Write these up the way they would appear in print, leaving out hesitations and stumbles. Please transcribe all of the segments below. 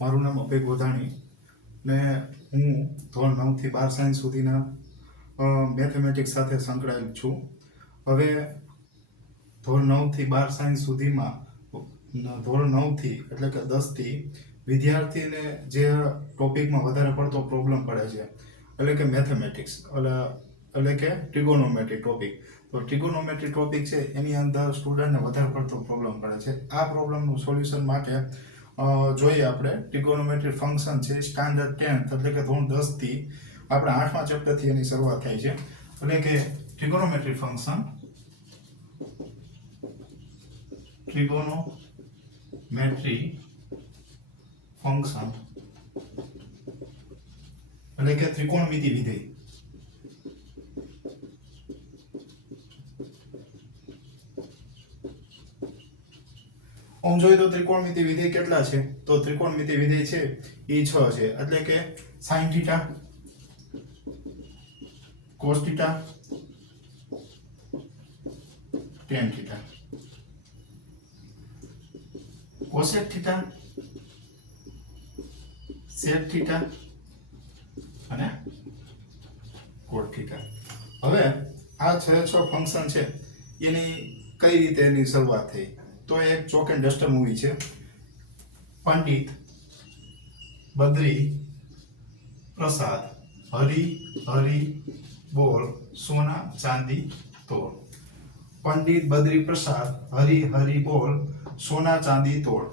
મારું નામ અભય ગોધાણી ને હું ધોરણ 9 થી 12 સાયન્સ સુધીના મેથેમેટિક્સ સાથે સંકળાયેલ છું. હવે ધોરણ 9 થી 12 સાયન્સ સુધીમાં ધોરણ 9 થી એટલે કે 10 થી વિદ્યાર્થીને જે ટોપિકમાં વધારે પડતો પ્રોબ્લેમ પડે છે એટલે કે મેથેમેટિક્સ એટલે કે ટ્રિગોનોમેટ્રી ટોપિક. તો ટ્રિગોનોમેટ્રી ટોપિક છે એની અંદર સ્ટુડન્ટને વધારે પડતો પ્રોબ્લેમ પડે છે. આ પ્રોબ્લેમનું સોલ્યુશન માટે જોઈએ આપણે ટ્રિગોનોમેટ્રી ફંક્શન છે સ્ટાન્ડર્ડ 10th એટલે કે ધોરણ 10 થી આપણે 8મા ચેપ્ટરથી એની શરૂઆત થાય છે. એટલે કે ટ્રિગોનોમેટ્રી ફંક્શન એટલે કે ત્રિકોણમિતિ વિધેય. આમ જોઈએ તો ત્રિકોણમિતિ વિધેય કેટલા છે? તો ત્રિકોણમિતિ વિધેય છે એ 6 છે. એટલે કે sin θ, cos θ, tan θ, cosec θ, sec θ અને cot θ. હવે આ 6 ફંક્શન છે એની કઈ રીતે એની શરૂઆત થઈ? તો એક ચોક એન્ડ ડસ્ટર મૂવી છે. પંડિત બદ્રી પ્રસાદ હરી હરી બોલ સોના ચાંદી તોડ. પંડિત બદ્રી પ્રસાદ હરી હરી બોલ સોના ચાંદી તોડ.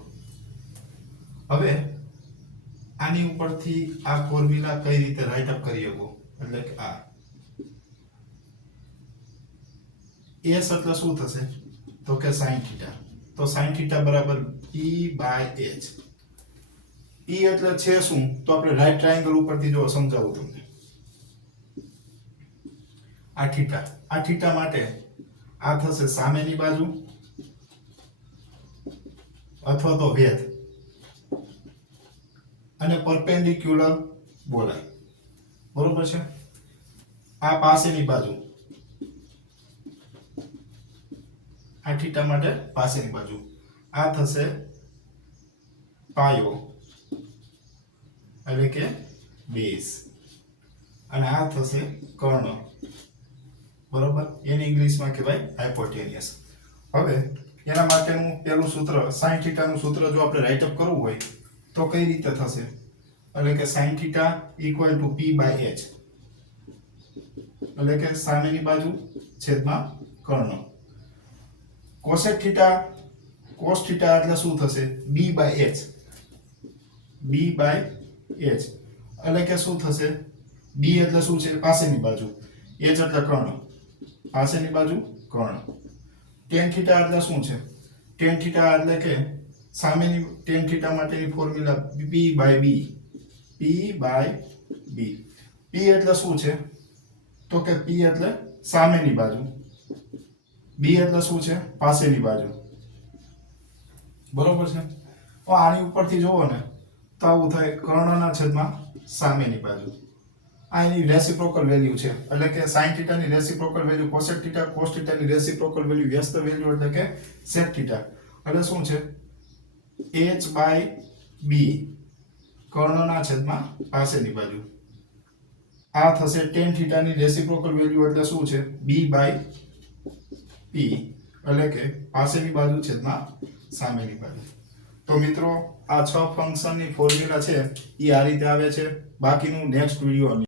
હવે આની ઉપરથી આ ફોર્મ્યુલા કઈ રીતે રાઇટ અપ કરી શકો? એટલે કે આ s એટલે શું થશે? તો કે sin θ. તો sin θ બરાબર E/h. E એટલે છે શું? તો આપણે રાઈટ ટ્રાયેંગલ ઉપરથી જો સમજાવું તમને. આ θ માટે આ થશે સામેની બાજુ અથવા તો વેધ અને પરપેન્ડિક્યુલર બોલાય. બરોબર છે? આ પાસેની બાજુ, આ θ માટે પાસેની બાજુ. આ થશે પાયો એટલે કે બેઝ અને આ થશે કર્ણ. બરોબર? એને ઇંગ્લિશમાં કહેવાય હાઇપોટેનિયસ. હવે એના માટેનું પહેલું સૂત્ર sin θ નું સૂત્ર જો આપણે રાઇટ અપ કરવું હોય તો કઈ રીતે થશે? એટલે કે sin θ = p/h એટલે કે સામેની બાજુ છેદમાં કર્ણ. cosec θ cos θ એટલે શું થશે? b/h. b/h એટલે કે શું થશે? b એટલે શું છે? પાસેની બાજુ. h એટલે કર્ણ. પાસેની બાજુ કર્ણ. tan θ એટલે શું છે? tan θ એટલે કે સામેની tan θ માટેની ફોર્મ્યુલા p/b. p/b. p એટલે શું છે? તો કે p એટલે સામેની બાજુ. b એટલે શું છે? પાસેની બાજુ. બરોબર છે? તો આની ઉપરથી જોવો ને તો આવું થાય કર્ણના છેદમાં સામેની બાજુ. આ એની રેસિપ્રોકલ વેલ્યુ છે. એટલે કે sin θ ની રેસિપ્રોકલ વેલ્યુ cosec θ, cos θ ની રેસિપ્રોકલ વેલ્યુ વ્યસ્ત વેલ્યુ એટલે કે sec θ. એટલે શું છે? h/b કર્ણના છેદમાં પાસેની બાજુ. આ થશે tan θ ની રેસિપ્રોકલ વેલ્યુ એટલે શું છે? b/p એટલે કે પાસેની બાજુ છેદમાં સામેની બાજુ. તો મિત્રો આ 6 ફંક્શનની ફોર્મ્યુલા છે એ આ રીતે આવે છે. બાકીનું નેક્સ્ટ વિડિયો